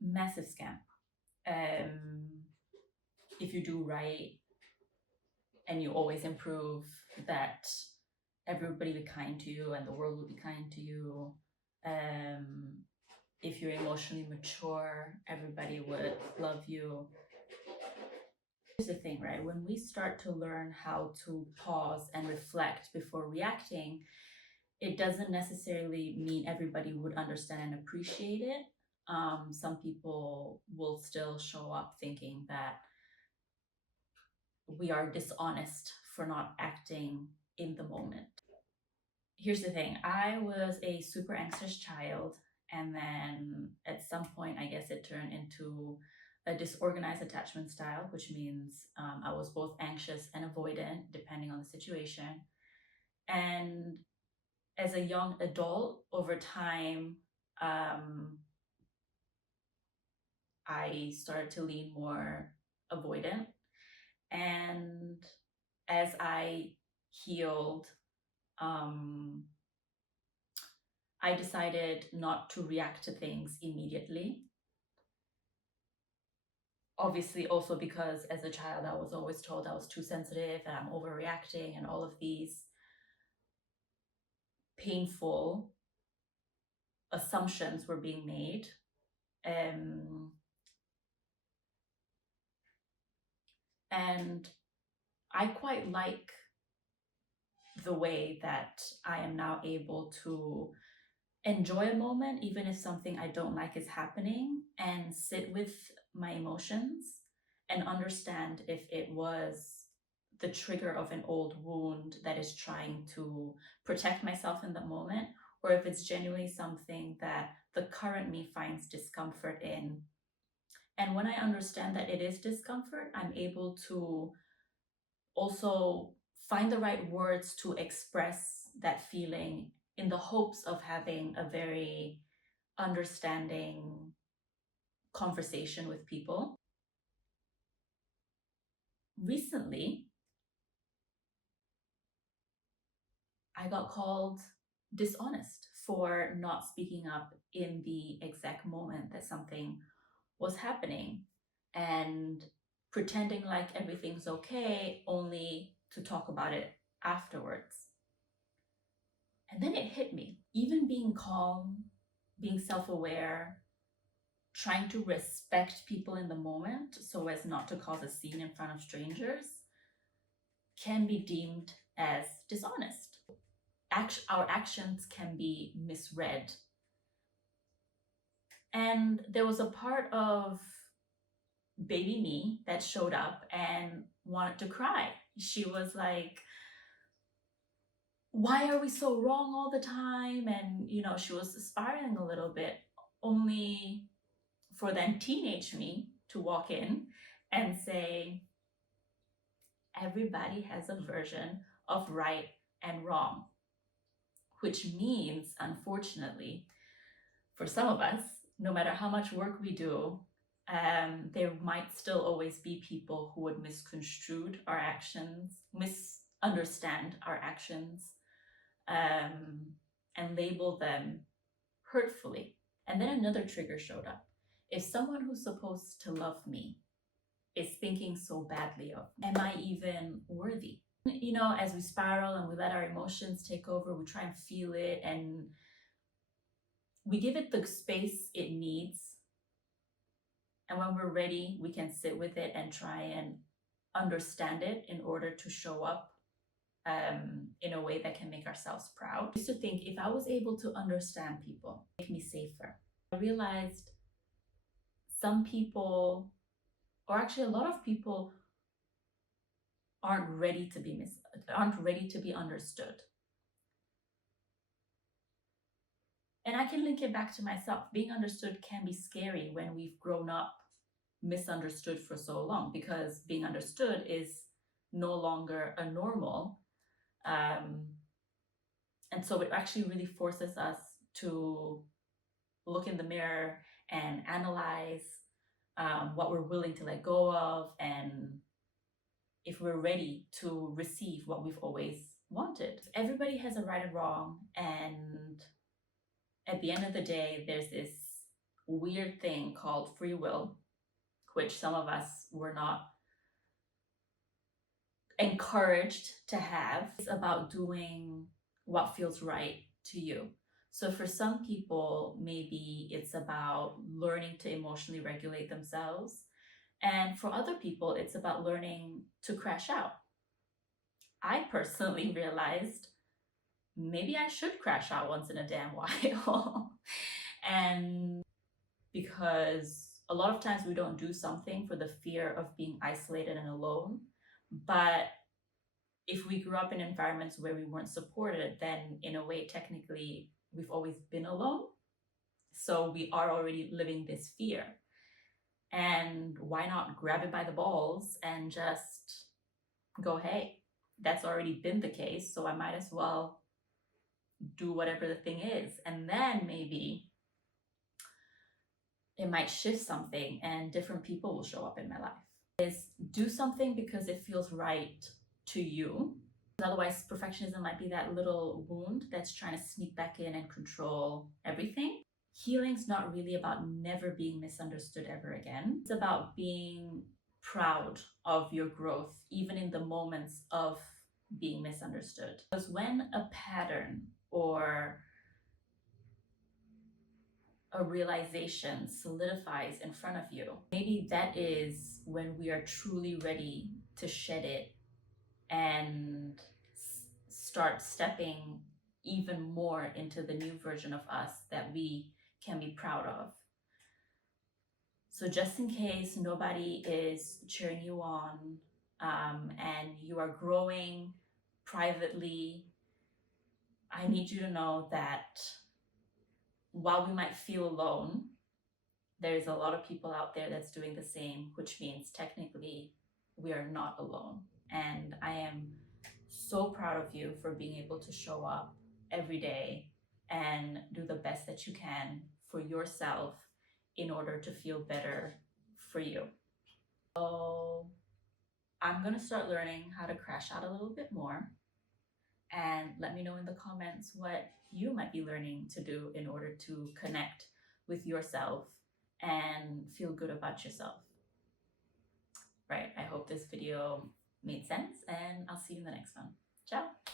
massive scam. If you do right and you always improve, that everybody will be kind to you and the world will be kind to you. If you're emotionally mature, everybody would love you. Here's the thing, right? When we start to learn how to pause and reflect before reacting, it doesn't necessarily mean everybody would understand and appreciate it. Some people will still show up thinking that we are dishonest for not acting in the moment. Here's the thing, I was a super anxious child, and then at some point, I guess it turned into a disorganized attachment style, which means I was both anxious and avoidant depending on the situation. And as a young adult, over time, I started to lean more avoidant. And as I healed, I decided not to react to things immediately. Obviously, also because as a child, I was always told I was too sensitive and I'm overreacting, and all of these painful assumptions were being made. And I quite like the way that I am now able to enjoy a moment, even if something I don't like is happening, and sit with my emotions and understand if it was the trigger of an old wound that is trying to protect myself in the moment, or if it's genuinely something that the current me finds discomfort in. And when I understand that it is discomfort, I'm able to also find the right words to express that feeling in the hopes of having a very understanding conversation with people. Recently, I got called dishonest for not speaking up in the exact moment that something was happening and pretending like everything's okay only to talk about it afterwards. And then it hit me. Even being calm, being self aware, trying to respect people in the moment so as not to cause a scene in front of strangers can be deemed as dishonest. Our actions can be misread. And there was a part of baby me that showed up and wanted to cry. She was like, why are we so wrong all the time? And, she was spiraling a little bit, only for then teenage me to walk in and say, everybody has a version of right and wrong, which means, unfortunately, for some of us, no matter how much work we do, there might still always be people who would misconstrue our actions, misunderstand our actions, and label them hurtfully. And then another trigger showed up. If someone who's supposed to love me is thinking so badly of, am I even worthy? As we spiral and we let our emotions take over, we try and feel it and we give it the space it needs. And when we're ready, we can sit with it and try and understand it in order to show up in a way that can make ourselves proud. I used to think if I was able to understand people, make me safer. I realized some people, or actually a lot of people, aren't ready to be understood. And I can link it back to myself. Being understood can be scary when we've grown up misunderstood for so long, because being understood is no longer a normal. And so it actually really forces us to look in the mirror and analyze what we're willing to let go of, and if we're ready to receive what we've always wanted. Everybody has a right and wrong, and at the end of the day, there's this weird thing called free will, which some of us were not encouraged to have. It's about doing what feels right to you. So for some people, maybe it's about learning to emotionally regulate themselves. And for other people, it's about learning to crash out. I personally realized maybe I should crash out once in a damn while. And because a lot of times we don't do something for the fear of being isolated and alone. But if we grew up in environments where we weren't supported, then in a way, technically, we've always been alone. So we are already living this fear. And why not grab it by the balls and just go, hey, that's already been the case. So I might as well do whatever the thing is. And then maybe it might shift something and different people will show up in my life. Is do something because it feels right to you. Otherwise, perfectionism might be that little wound that's trying to sneak back in and control everything. Healing's not really about never being misunderstood ever again. It's about being proud of your growth, even in the moments of being misunderstood. Because when a pattern or a realization solidifies in front of you, maybe that is when we are truly ready to shed it and start stepping even more into the new version of us that we can be proud of. So just in case nobody is cheering you on, and you are growing privately, I need you to know that while we might feel alone, there's a lot of people out there that's doing the same, which means technically we are not alone. And I am so proud of you for being able to show up every day and do the best that you can for yourself in order to feel better for you. So I'm going to start learning how to crash out a little bit more. And let me know in the comments what you might be learning to do in order to connect with yourself and feel good about yourself. Right, I hope this video made sense, and I'll see you in the next one. Ciao!